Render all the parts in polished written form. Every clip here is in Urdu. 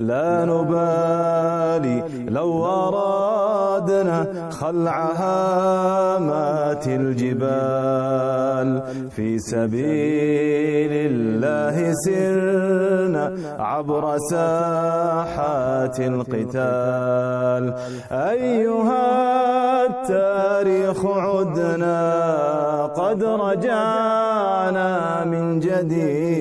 لا نبالي لو أرادنا خلعها مات الجبال في سبيل الله سرنا عبر ساحات القتال أيها التاريخ عدنا قد رجعنا من جديد.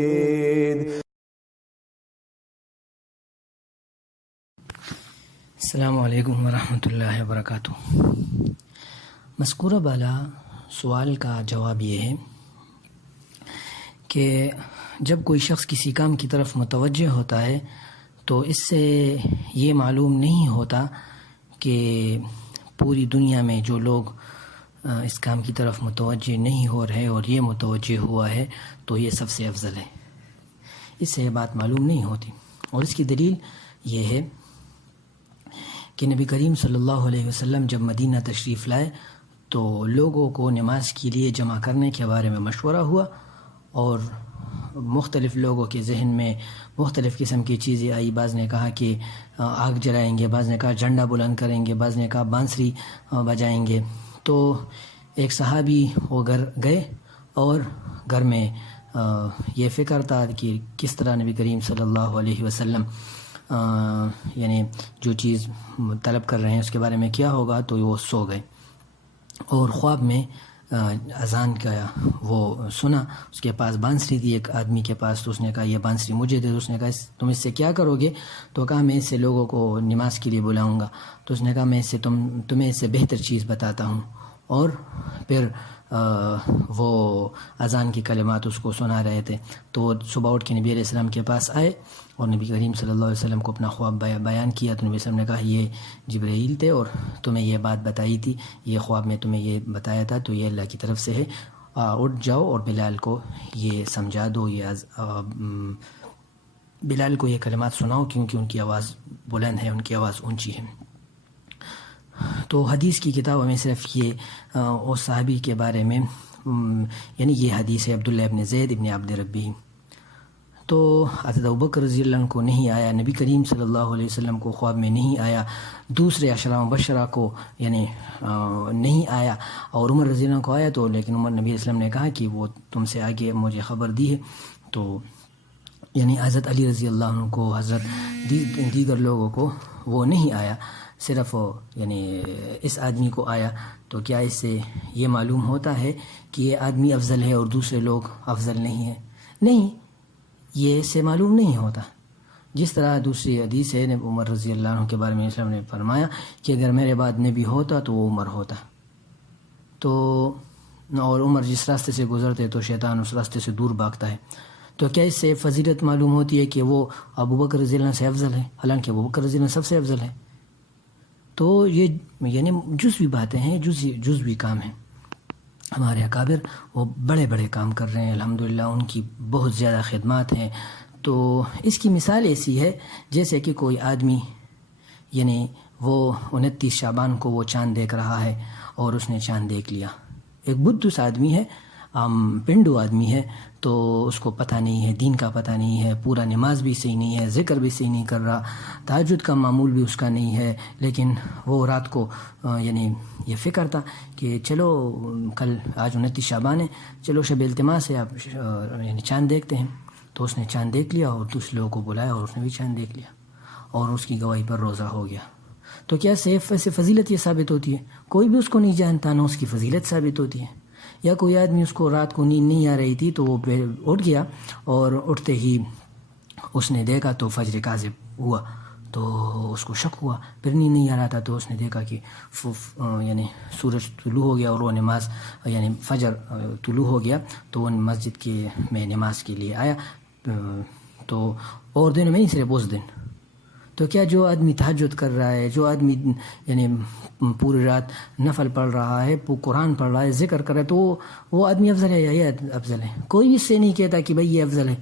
السلام علیکم ورحمۃ اللہ وبرکاتہ. مذکورہ بالا سوال کا جواب یہ ہے کہ جب کوئی شخص کسی کام کی طرف متوجہ ہوتا ہے تو اس سے یہ معلوم نہیں ہوتا کہ پوری دنیا میں جو لوگ اس کام کی طرف متوجہ نہیں ہو رہے اور یہ متوجہ ہوا ہے تو یہ سب سے افضل ہے. اس سے یہ بات معلوم نہیں ہوتی. اور اس کی دلیل یہ ہے کہ نبی کریم صلی اللہ علیہ وسلم جب مدینہ تشریف لائے تو لوگوں کو نماز کے لیے جمع کرنے کے بارے میں مشورہ ہوا اور مختلف لوگوں کے ذہن میں مختلف قسم کی چیزیں آئی. بعض نے کہا کہ آگ جلائیں گے، بعض نے کہا جھنڈا بلند کریں گے، بعض نے کہا بانسری بجائیں گے. تو ایک صحابی وہ گھر گئے اور گھر میں یہ فکر تھا کہ کس طرح نبی کریم صلی اللہ علیہ وسلم یعنی جو چیز طلب کر رہے ہیں اس کے بارے میں کیا ہوگا. تو وہ سو گئے اور خواب میں اذان کا وہ سنا. اس کے پاس بانسری تھی ایک آدمی کے پاس. تو اس نے کہا یہ بانسری مجھے دے. اس نے کہا تم اس سے کیا کرو گے؟ تو کہا میں اس سے لوگوں کو نماز کے لیے بلاؤں گا. تو اس نے کہا میں اس سے تمہیں اس سے بہتر چیز بتاتا ہوں. اور پھر وہ اذان کی کلمات اس کو سنا رہے تھے. تو صبح اٹھ کے نبی علیہ السلام کے پاس آئے اور نبی کریم صلی اللہ علیہ وسلم کو اپنا خواب بیان کیا. تو نبی علیہ السلام نے کہا یہ جبرائیل تھے اور تمہیں یہ بات بتائی تھی، یہ خواب میں تمہیں یہ بتایا تھا، تو یہ اللہ کی طرف سے ہے. اٹھ جاؤ اور بلال کو یہ سمجھا دو، بلال کو یہ کلمات سناؤ کیونکہ ان کی آواز بلند ہے، ان کی آواز اونچی ہے. تو حدیث کی کتابوں میں صرف یہ اس صحابی کے بارے میں یعنی یہ حدیث ہے عبداللہ ابن زید ابن عبد ربی. تو حضرت ابوبکر رضی اللہ عنہ کو نہیں آیا، نبی کریم صلی اللہ علیہ وسلم کو خواب میں نہیں آیا، دوسرے عشرہ مبشرہ کو یعنی نہیں آیا، اور عمر رضی اللہ عنہ کو آیا. تو لیکن عمر نبی علیہ السلام نے کہا کہ وہ تم سے آگے مجھے خبر دی ہے. تو یعنی حضرت علی رضی اللہ عنہ کو، حضرت دیگر لوگوں کو وہ نہیں آیا، صرف یعنی اس آدمی کو آیا. تو کیا اس سے یہ معلوم ہوتا ہے کہ یہ آدمی افضل ہے اور دوسرے لوگ افضل نہیں ہیں؟ نہیں، یہ اس سے معلوم نہیں ہوتا. جس طرح دوسری حدیث ہے عمر رضی اللہ عنہ کے بارے میں اسلام نے فرمایا کہ اگر میرے بعد نبی ہوتا تو وہ عمر ہوتا. تو اور عمر جس راستے سے گزرتے تو شیطان اس راستے سے دور بھاگتا ہے. تو کیا اس سے فضیلت معلوم ہوتی ہے کہ وہ ابوبکر رضی اللہ عنہ سے افضل ہے، حالانکہ ابوبکر رضی اللہ عنہ سب سے افضل ہے؟ تو یہ یعنی جزوی باتیں ہیں، جزوی کام ہیں. ہمارے اکابر وہ بڑے بڑے کام کر رہے ہیں الحمدللہ، ان کی بہت زیادہ خدمات ہیں. تو اس کی مثال ایسی ہے جیسے کہ کوئی آدمی یعنی وہ 29 شعبان کو وہ چاند دیکھ رہا ہے اور اس نے چاند دیکھ لیا. ایک بدھس آدمی ہے، پنڈو آدمی ہے، تو اس کو پتہ نہیں ہے، دین کا پتہ نہیں ہے، پورا نماز بھی صحیح نہیں ہے، ذکر بھی صحیح نہیں کر رہا، تہجد کا معمول بھی اس کا نہیں ہے. لیکن وہ رات کو یعنی یہ فکر تھا کہ چلو کل آج 29 شعبان ہے، چلو شب التماس ہے، آپ یعنی چاند دیکھتے ہیں. تو اس نے چاند دیکھ لیا اور دوسرے لوگوں کو بلایا اور اس نے بھی چاند دیکھ لیا اور اس کی گواہی پر روزہ ہو گیا. تو کیا سے فضیلت یہ ثابت ہوتی ہے؟ کوئی بھی اس کو نہیں جانتا، نہ اس کی فضیلت ثابت ہوتی ہے. یا کوئی آدمی اس کو رات کو نیند نہیں آ رہی تھی تو وہ اٹھ گیا اور اٹھتے ہی اس نے دیکھا تو فجر کاذب ہوا، تو اس کو شک ہوا. پھر نیند نہیں آ رہا تھا تو اس نے دیکھا کہ یعنی سورج طلوع ہو گیا اور وہ نماز یعنی فجر طلوع ہو گیا. تو وہ مسجد کے میں نماز کے لیے آیا. تو اور دنوں میں نہیں، صرف اس دن. تو کیا جو آدمی تہجد کر رہا ہے، جو آدمی یعنی پوری رات نفل پڑھ رہا ہے، قرآن پڑھ رہا ہے، ذکر کر رہا ہے، تو وہ آدمی افضل ہے یا یہ افضل ہے؟ کوئی بھی اس سے نہیں کہتا کہ بھئی یہ افضل ہے.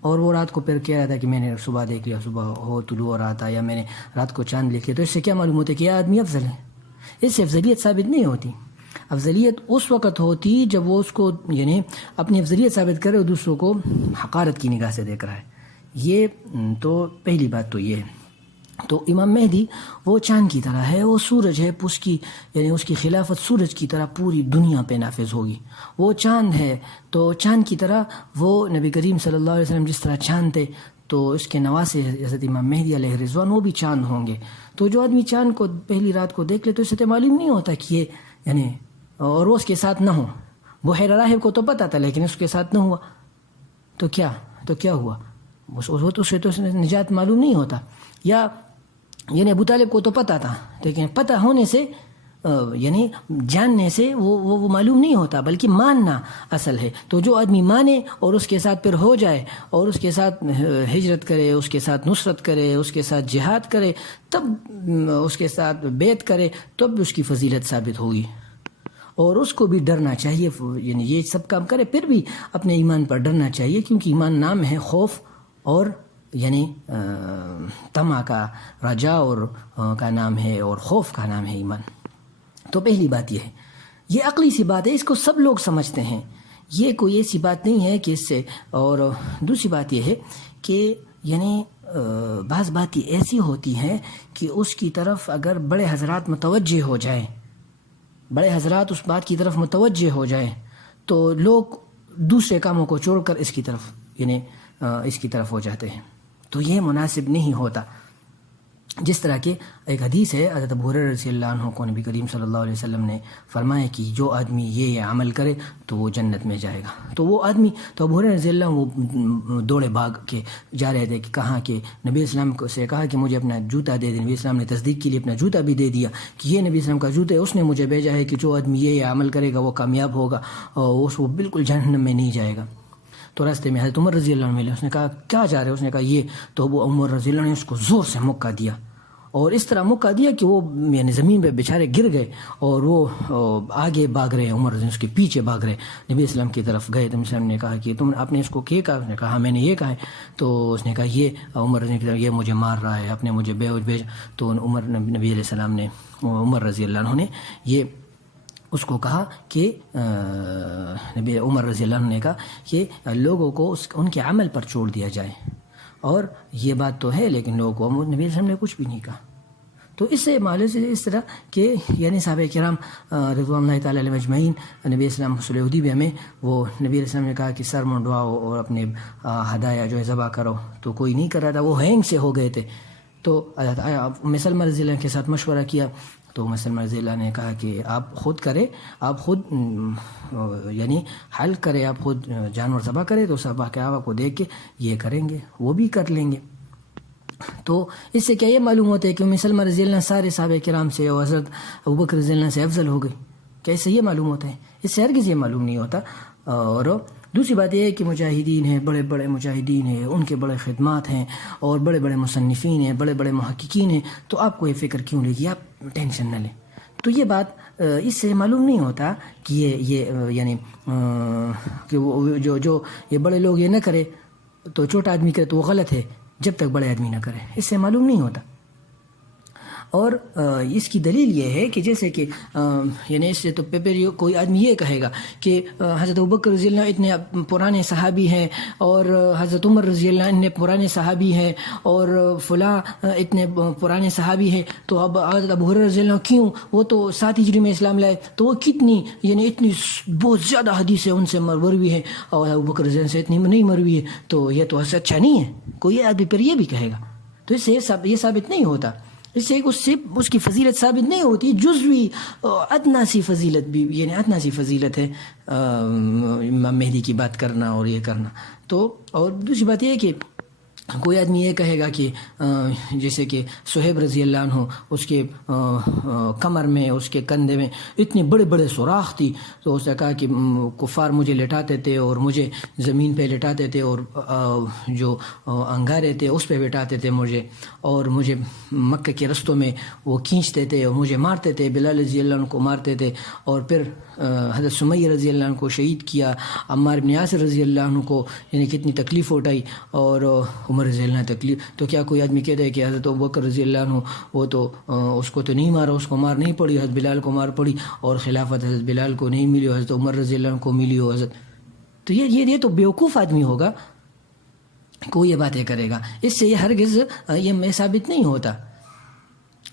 اور وہ رات کو پھر کہہ رہا تھا کہ میں نے صبح دیکھ لیا، صبح ہو طلوع ہو رہا تھا، یا میں نے رات کو چاند دیکھ لیا. تو اس سے کیا معلوم ہوتا ہے کہ یہ آدمی افضل ہے؟ اس سے افضلیت ثابت نہیں ہوتی. افضلیت اس وقت ہوتی جب وہ اس کو یعنی اپنی افضلیت ثابت کرے اور دوسروں کو حقارت کی نگاہ سے دیکھ رہا ہے. یہ تو پہلی بات تو یہ ہے. تو امام مہدی وہ چاند کی طرح ہے, وہ سورج ہے, اس کی یعنی اس کی خلافت سورج کی طرح پوری دنیا پہ نافذ ہوگی. وہ چاند ہے تو چاند کی طرح وہ نبی کریم صلی اللہ علیہ وسلم جس طرح چاند تھے تو اس کے نواسے حضرت امام مہدی علیہ رضوان وہ بھی چاند ہوں گے. تو جو آدمی چاند کو پہلی رات کو دیکھ لے تو اسے تو معلوم نہیں ہوتا کہ یہ یعنی اور وہ اس کے ساتھ نہ ہو. بحیرہ راہب کو تو پتہ تھا لیکن اس کے ساتھ نہ ہوا تو کیا ہوا, وہ تو اسے تو نجات معلوم نہیں ہوتا. یا یعنی ابو طالب کو تو پتہ تھا لیکن پتہ ہونے سے یعنی جاننے سے وہ معلوم نہیں ہوتا بلکہ ماننا اصل ہے. تو جو آدمی مانے اور اس کے ساتھ پھر ہو جائے اور اس کے ساتھ ہجرت کرے, اس کے ساتھ نصرت کرے, اس کے ساتھ جہاد کرے, تب اس کے ساتھ بیعت کرے, تب اس کی فضیلت ثابت ہوگی. اور اس کو بھی ڈرنا چاہیے, یعنی یہ سب کام کرے پھر بھی اپنے ایمان پر ڈرنا چاہیے, کیونکہ ایمان نام ہے خوف اور یعنی طمع کا, رجا اور کا نام ہے اور خوف کا نام ہے ایمان. تو پہلی بات یہ ہے, یہ عقلی سی بات ہے, اس کو سب لوگ سمجھتے ہیں, یہ کوئی ایسی بات نہیں ہے کہ اس سے. اور دوسری بات یہ ہے کہ یعنی بعض باتیں ایسی ہوتی ہیں کہ اس کی طرف اگر بڑے حضرات متوجہ ہو جائیں, بڑے حضرات اس بات کی طرف متوجہ ہو جائیں تو لوگ دوسرے کاموں کو چھوڑ کر اس کی طرف یعنی اس کی طرف ہو جاتے ہیں. تو یہ مناسب نہیں ہوتا. جس طرح کہ ایک حدیث ہے, حضرت ابو ہریرہ رضی اللہ عنہ کو نبی کریم صلی اللہ علیہ وسلم نے فرمایا کہ جو آدمی یہ عمل کرے تو وہ جنت میں جائے گا. تو وہ آدمی تو ابو ہریرہ رضی اللہ عنہ وہ دوڑے بھاگ کے جا رہے تھے کہ کہاں کہ نبی اسلام کو سے کہا کہ مجھے اپنا جوتا دے دے. نبی اسلام نے تصدیق کے لیے اپنا جوتا بھی دے دیا کہ یہ نبی اسلام کا جوتا ہے, اس نے مجھے بھیجا ہے کہ جو آدمی یہ عمل کرے گا وہ کامیاب ہوگا اور وہ بالکل جہنم میں نہیں جائے گا. تو راستے میں حضرت عمر رضی اللہ عنہ ملے, اس نے کہا کیا جا رہے, اس نے کہا یہ. تو وہ عمر رضی اللہ عنہ نے اس کو زور سے مکہ دیا اور اس طرح مکہ دیا کہ وہ یعنی زمین پہ بیچارے گر گئے اور وہ آگے بھاگ رہے, عمر رضی اس کے پیچھے بھاگ رہے, نبی اسلام کی طرف گئے. تو اسلام نے کہا کہ آپ نے اس کو کیا کہا, اس نے کہا ہاں میں نے یہ کہا ہے. تو اس نے کہا یہ عمر رضی کی طرف یہ مجھے مار رہا ہے, آپ نے مجھے بھیجا. تو نبی علیہ السلام نے عمر رضی اللہ عنہ نے یہ اس کو کہا کہ نبی عمر رضی اللہ عنہ نے کہا کہ لوگوں کو ان کے عمل پر چھوڑ دیا جائے. اور یہ بات تو ہے لیکن لوگوں کو نبی علیہ السلام نے کچھ بھی نہیں کہا. تو اس سے معلوم سے اس طرح کہ یعنی صحابہ کرام رضوان اللہ تعالیٰ علیہ مجمعین نبی اسلام صلح حدیبیہ میں وہ نبی علیہ السلام نے کہا کہ سر منڈواؤ اور اپنے ہدایہ جو ہے ذبح کرو, تو کوئی نہیں کر رہا تھا, وہ ہینگ سے ہو گئے تھے. تو ام سلمہ رضی اللہ کے ساتھ مشورہ کیا تو ام سلمہ رضی اللہ نے کہا کہ آپ خود کرے, آپ خود یعنی حل کرے, آپ خود جانور ذبح کرے. تو صحابہ کے آپ کو دیکھ کے یہ کریں گے, وہ بھی کر لیں گے. تو اس سے کیا یہ معلوم ہوتا ہے کہ ام سلمہ رضی اللہ سارے صحابہ کرام سے اور حضرت ابوبکر رضی اللہ سے افضل ہو گئی؟ کیا اس سے یہ معلوم ہوتا ہے؟ اس سے ہرگز یہ معلوم نہیں ہوتا. اور دوسری بات یہ ہے کہ مجاہدین ہیں, بڑے بڑے مجاہدین ہیں, ان کے بڑے خدمات ہیں اور بڑے بڑے مصنفین ہیں, بڑے بڑے محققین ہیں, تو آپ کو یہ فکر کیوں لے گی, آپ ٹینشن نہ لیں. تو یہ بات اس سے معلوم نہیں ہوتا کہ یہ یعنی کہ وہ جو یہ بڑے لوگ یہ نہ کرے تو چھوٹا آدمی کرے تو وہ غلط ہے, جب تک بڑے آدمی نہ کرے, اس سے معلوم نہیں ہوتا. اور اس کی دلیل یہ ہے کہ جیسے کہ یعنی اس سے تو کوئی آدمی یہ کہے گا کہ حضرت ابوبکر رضی اللہ اتنے پرانے صحابی ہیں اور حضرت عمر رضی اللہ اتنے پرانے صحابی ہیں اور فلاں اتنے پرانے صحابی ہیں, تو اب حضرت ابو ہریرہ رضی اللہ کیوں, وہ تو 7 ہجری میں اسلام لائے, تو وہ کتنی یعنی اتنی بہت زیادہ حدیثیں ان سے مروی ہے اور ابوبکر رضی اللہ سے اتنی نہیں مروی ہے, تو یہ تو اچھا نہیں ہے. کوئی آدمی پھر یہ بھی کہے گا, تو اس سے یہ ثابت نہیں ہوتا. اس سے اس کی فضیلت ثابت نہیں ہوتی, جزوی ادنا سی فضیلت بھی یعنی ادنا سی فضیلت ہے امام مہدی کی بات کرنا اور یہ کرنا. تو اور دوسری بات یہ ہے کہ کوئی آدمی یہ کہے گا کہ جیسے کہ صہیب رضی اللہ عنہ اس کے کمر میں اس کے کندھے میں اتنے بڑے بڑے سوراخ تھی, تو اس نے کہا کہ کفار مجھے لٹاتے تھے اور مجھے زمین پہ لٹاتے تھے اور جو انگارے تھے اس پہ بٹھاتے تھے مجھے, اور مجھے مکہ کے رستوں میں وہ کھینچتے تھے اور مجھے مارتے تھے. بلال رضی اللہ عنہ کو مارتے تھے اور پھر حضرت سمیہ رضی اللہ عنہ کو شہید کیا, عمار بن یاسر رضی اللہ عنہ کو یعنی کتنی تکلیف اٹھائی, اور عمر رضی اللہ عنہ تکلیف. تو کیا کوئی آدمی کہتا ہے کہ حضرت ابوبکر رضی اللہ عنہ وہ تو اس کو تو نہیں مارا, اس کو مار نہیں پڑی, حضرت بلال کو مار پڑی, اور خلافت حضرت بلال کو نہیں ملی, حضرت عمر رضی اللہ عنہ کو ملی ہو حضرت. تو یہ تو بیوقوف آدمی ہوگا کوئی یہ باتیں کرے گا، اس سے یہ ہرگز یہ ثابت نہیں ہوتا۔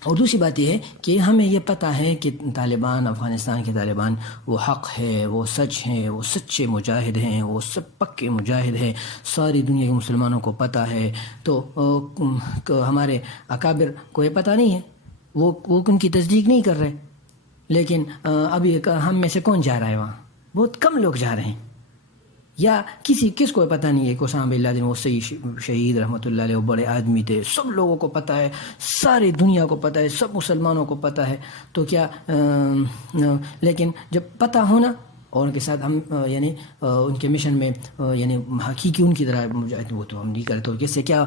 اور دوسری بات یہ ہے کہ ہمیں یہ پتہ ہے کہ طالبان، افغانستان کے طالبان وہ حق ہے، وہ سچ ہیں، وہ سچے مجاہد ہیں، وہ سب پکے مجاہد ہیں، ساری دنیا کے مسلمانوں کو پتہ ہے۔ تو ہمارے اکابر کو یہ پتہ نہیں ہے، وہ ان کی تصدیق نہیں کر رہے۔ لیکن ابھی ہم میں سے کون جا رہا ہے وہاں؟ بہت کم لوگ جا رہے ہیں، یا کس کو پتہ نہیں ہے کہ اسامہ بن لادن وہ شہید رحمۃ اللہ علیہ وہ بڑے آدمی تھے، سب لوگوں کو پتہ ہے، ساری دنیا کو پتہ ہے، سب مسلمانوں کو پتہ ہے۔ تو کیا لیکن جب پتہ ہونا اور ان کے ساتھ ہم یعنی ان کے مشن میں یعنی حقیقی ان کی طرح مجاہد وہ تو ہم نہیں کرتے، تو کس سے کیا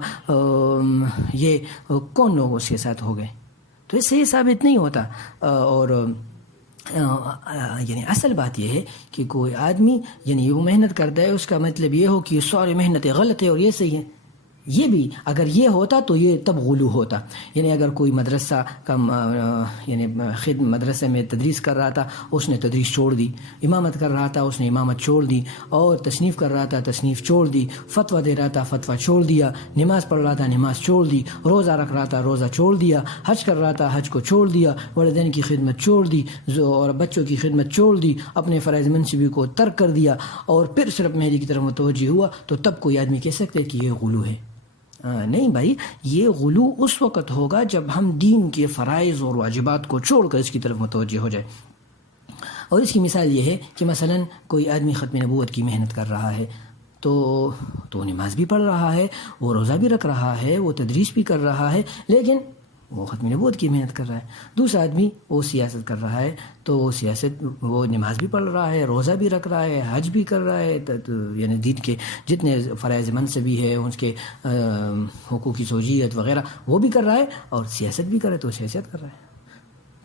یہ کون لوگ اس کے ساتھ ہو گئے؟ تو اس سے یہ ثابت نہیں ہوتا۔ اور یعنی اصل بات یہ ہے کہ کوئی آدمی یعنی وہ محنت کرتا ہے، اس کا مطلب یہ ہو کہ یہ ساری محنتیں غلط ہے اور یہ صحیح ہے۔ یہ بھی اگر یہ ہوتا تو یہ تب غلو ہوتا۔ یعنی اگر کوئی مدرسہ کا یعنی مدرسے میں تدریس کر رہا تھا، اس نے تدریس چھوڑ دی، امامت کر رہا تھا، اس نے امامت چھوڑ دی، اور تصنیف کر رہا تھا، تصنیف چھوڑ دی، فتویٰ دے رہا تھا، فتویٰ چھوڑ دیا، نماز پڑھ رہا تھا، نماز چھوڑ دی، روزہ رکھ رہا تھا، روزہ چھوڑ دیا، حج کر رہا تھا، حج کو چھوڑ دیا، والدین کی خدمت چھوڑ دی اور بچوں کی خدمت چھوڑ دی، اپنے فرائض منصبی کو ترک کر دیا، اور پھر صرف مہدی کی طرف متوجہ ہوا، تو تب کوئی آدمی کہہ سکتے کہ یہ غلو ہے؟ نہیں بھائی، یہ غلو اس وقت ہوگا جب ہم دین کے فرائض اور واجبات کو چھوڑ کر اس کی طرف متوجہ ہو جائے۔ اور اس کی مثال یہ ہے کہ مثلا کوئی آدمی ختم نبوت کی محنت کر رہا ہے، تو نماز بھی پڑھ رہا ہے، وہ روزہ بھی رکھ رہا ہے، وہ تدریس بھی کر رہا ہے، لیکن وہ ختم نبوت کی محنت کر رہا ہے۔ دوسرا آدمی وہ سیاست کر رہا ہے، تو وہ نماز بھی پڑھ رہا ہے، روزہ بھی رکھ رہا ہے، حج بھی کر رہا ہے، یعنی دین کے جتنے فرائض منصبی ہے، ان کے حقوقی زوجیت وغیرہ وہ بھی کر رہا ہے، اور سیاست بھی کر رہا ہے، تو سیاست کر رہا ہے۔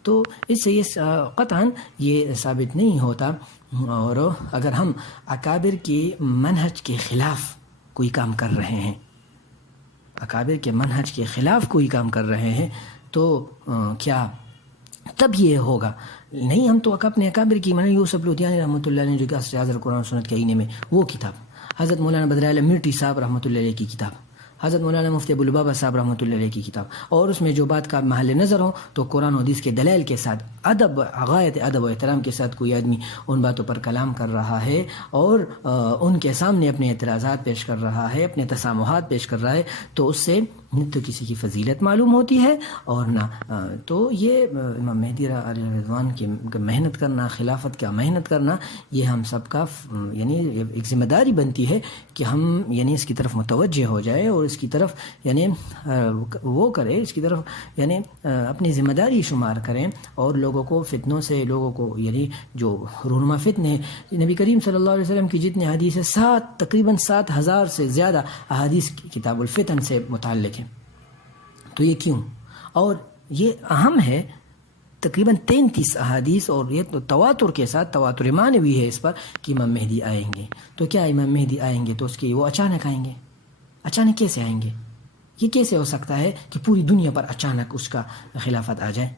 تو اس سے یہ قطعاً یہ ثابت نہیں ہوتا۔ اور اگر ہم اکابر کے منہج کے خلاف کوئی کام کر رہے ہیں، اکابر کے منہج کے خلاف کوئی کام کر رہے ہیں، تو کیا تب یہ ہوگا؟ نہیں، ہم تو اپنے اکابر کی یوسف لدھیانی رحمۃ اللہ علیہ جو کہ اصل حضرت قرآن سنت کے آئینے میں وہ کتاب، حضرت مولانا بدر عالم مرٹی صاحب رحمۃ اللہ علیہ کی کتاب، حضرت مولانا مفتی ابوالبابا صاحب رحمۃ اللہ علیہ کی کتاب، اور اس میں جو بات کا محل نظر ہو تو قرآن و حدیث کے دلائل کے ساتھ ادب، غایت ادب و احترام کے ساتھ کوئی آدمی ان باتوں پر کلام کر رہا ہے اور ان کے سامنے اپنے اعتراضات پیش کر رہا ہے، اپنے تسامحات پیش کر رہا ہے، تو اس سے نہ تو کسی کی فضیلت معلوم ہوتی ہے، اور نہ تو یہ امام مہدی علیہ رضوان کی محنت کرنا، خلافت کا محنت کرنا، یہ ہم سب کا یعنی ایک ذمہ داری بنتی ہے کہ ہم یعنی اس کی طرف متوجہ ہو جائے اور اس کی طرف یعنی وہ کرے، اس کی طرف یعنی اپنی ذمہ داری شمار کریں، اور لوگوں کو فتنوں سے، لوگوں کو یعنی جو رونما فتنے، نبی کریم صلی اللہ علیہ وسلم کی جتنے حدیث ہے تقریباً 7,000 سے زیادہ احادیث کتاب الفتن سے متعلق ہیں۔ تو یہ کیوں؟ اور یہ اہم ہے، تقریباً 33 احادیث، اور یہ تو تواتر کے ساتھ، تواتر معنوی ہے اس پر کہ امام مہدی آئیں گے۔ تو کیا امام مہدی آئیں گے تو اس کی وہ اچانک آئیں گے؟ اچانک کیسے آئیں گے؟ یہ کیسے ہو سکتا ہے کہ پوری دنیا پر اچانک اس کا خلافت آ جائے؟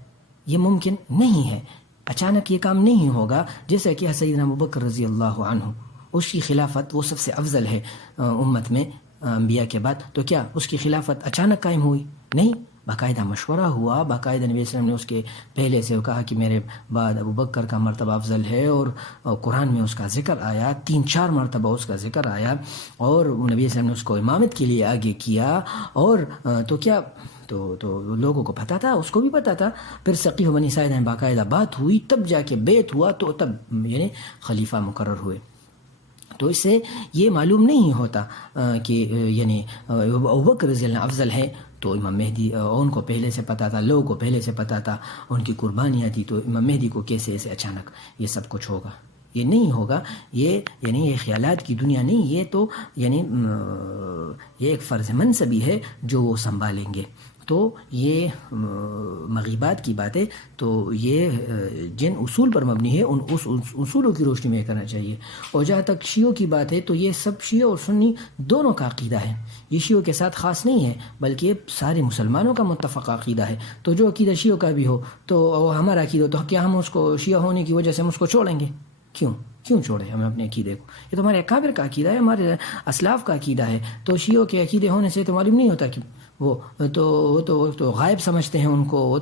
یہ ممکن نہیں ہے، اچانک یہ کام نہیں ہوگا۔ جیسا کہ سیدنا ابوبکر رضی اللہ عنہ، اس کی خلافت وہ سب سے افضل ہے امت میں انبیاء کے بعد، تو کیا اس کی خلافت اچانک قائم ہوئی؟ نہیں، باقاعدہ مشورہ ہوا، باقاعدہ نبی صلی اللہ علیہ وسلم نے اس کے پہلے سے کہا کہ میرے بعد ابوبکر کا مرتبہ افضل ہے، اور قرآن میں اس کا ذکر آیا، 3-4 مرتبہ اس کا ذکر آیا، اور نبی صلی اللہ علیہ وسلم نے اس کو امامت کے لیے آگے کیا۔ اور تو کیا تو لوگوں کو پتہ تھا، اس کو بھی پتہ تھا۔ پھر سقیف بنی ساعدہ میں باقاعدہ بات ہوئی، تب جا کے بیعت ہوا، تو تب یعنی خلیفہ مقرر ہوئے۔ تو اس سے یہ معلوم نہیں ہوتا کہ یعنی ابوبکر رضی اللہ عنہ افضل ہے، تو امام مہدی ان کو پہلے سے پتہ تھا، لوگوں کو پہلے سے پتہ تھا، ان کی قربانیاں تھی، تو امام مہدی کو کیسے ایسے اچانک یہ سب کچھ ہوگا؟ یہ نہیں ہوگا۔ یہ یعنی یہ خیالات کی دنیا نہیں، یہ تو یعنی یہ ایک فرض منصبی ہے جو وہ سنبھالیں گے۔ تو یہ مغیبات کی باتیں تو یہ جن اصول پر مبنی ہے، ان اصولوں کی روشنی میں کرنا چاہیے۔ اور جہاں تک شیعوں کی بات ہے، تو یہ سب شیعہ اور سنی دونوں کا عقیدہ ہے، یہ شیعوں کے ساتھ خاص نہیں ہے، بلکہ سارے مسلمانوں کا متفق عقیدہ ہے۔ تو جو عقیدہ شیعوں کا بھی ہو تو ہمارا عقیدہ، تو کیا ہم اس کو شیعہ ہونے کی وجہ سے ہم اس کو چھوڑیں گے؟ کیوں؟ کیوں چھوڑے ہم اپنے عقیدے کو؟ یہ تو ہمارے اکابر کا عقیدہ ہے، ہمارے اسلاف کا عقیدہ ہے. تو شیعوں کے عقیدے ہونے سے تو معلوم نہیں ہوتا کہ وہ تو غائب سمجھتے ہیں ان کو، وہ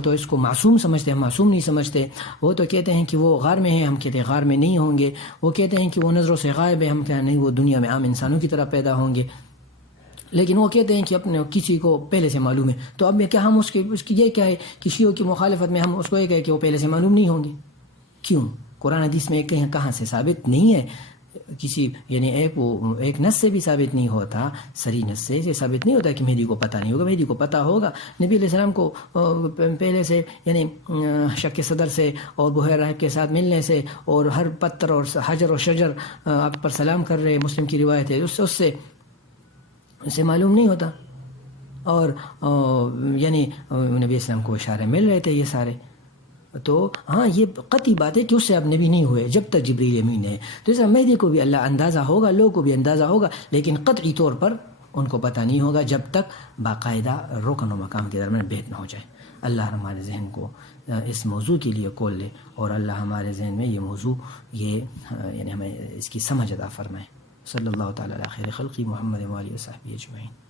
تو اس کو معصوم سمجھتے ہیں، معصوم نہیں سمجھتے. وہ تو کہتے ہیں کہ وہ غار میں ہیں، ہم کہتے ہیں غار میں نہیں ہوں گے. وہ کہتے ہیں کہ وہ نظروں سے غائب ہے، ہم کہتے ہیں نہیں، وہ دنیا میں عام انسانوں کی طرح پیدا ہوں گے. لیکن وہ کہتے ہیں کہ اپنے کسی کو پہلے سے معلوم ہے. تو اب کیا ہم اس کی یہ کیا ہے کہ شیعوں کی مخالفت میں ہم اس کو یہ کہیں کہ وہ پہلے سے معلوم نہیں ہوں گے؟ کیوں؟ قرآن حدیث میں کہاں سے ثابت نہیں ہے کسی، یعنی ایک نص سے بھی ثابت نہیں ہوتا، صریح نص سے ثابت نہیں ہوتا کہ مہدی کو پتہ نہیں ہوگا. مہدی کو پتہ ہوگا. نبی علیہ السلام کو پہلے سے یعنی شق صدر سے اور بحیر راہب کے ساتھ ملنے سے اور ہر پتھر اور حجر اور شجر آپ پر سلام کر رہے، مسلم کی روایت ہے، اس سے معلوم نہیں ہوتا. اور یعنی نبی علیہ السلام کو اشارے مل رہے تھے یہ سارے. تو ہاں یہ قطعی بات ہے کہ اس سے اب نبی نہیں ہوئے جب تک جبریل امین ہے. تو اس مہدی کو بھی اللہ اندازہ ہوگا، لوگوں کو بھی اندازہ ہوگا، لیکن قطعی طور پر ان کو پتہ نہیں ہوگا جب تک باقاعدہ رکن و مقام کے درمیان بھید نہ ہو جائے. اللہ ہمارے ذہن کو اس موضوع کے لیے کھول لے، اور اللہ ہمارے ذہن میں یہ موضوع یعنی ہمیں اس کی سمجھ عطا فرمائے. صلی اللہ تعالی علی خیر خلقی محمد و آلہ و صحبہ اجمعین.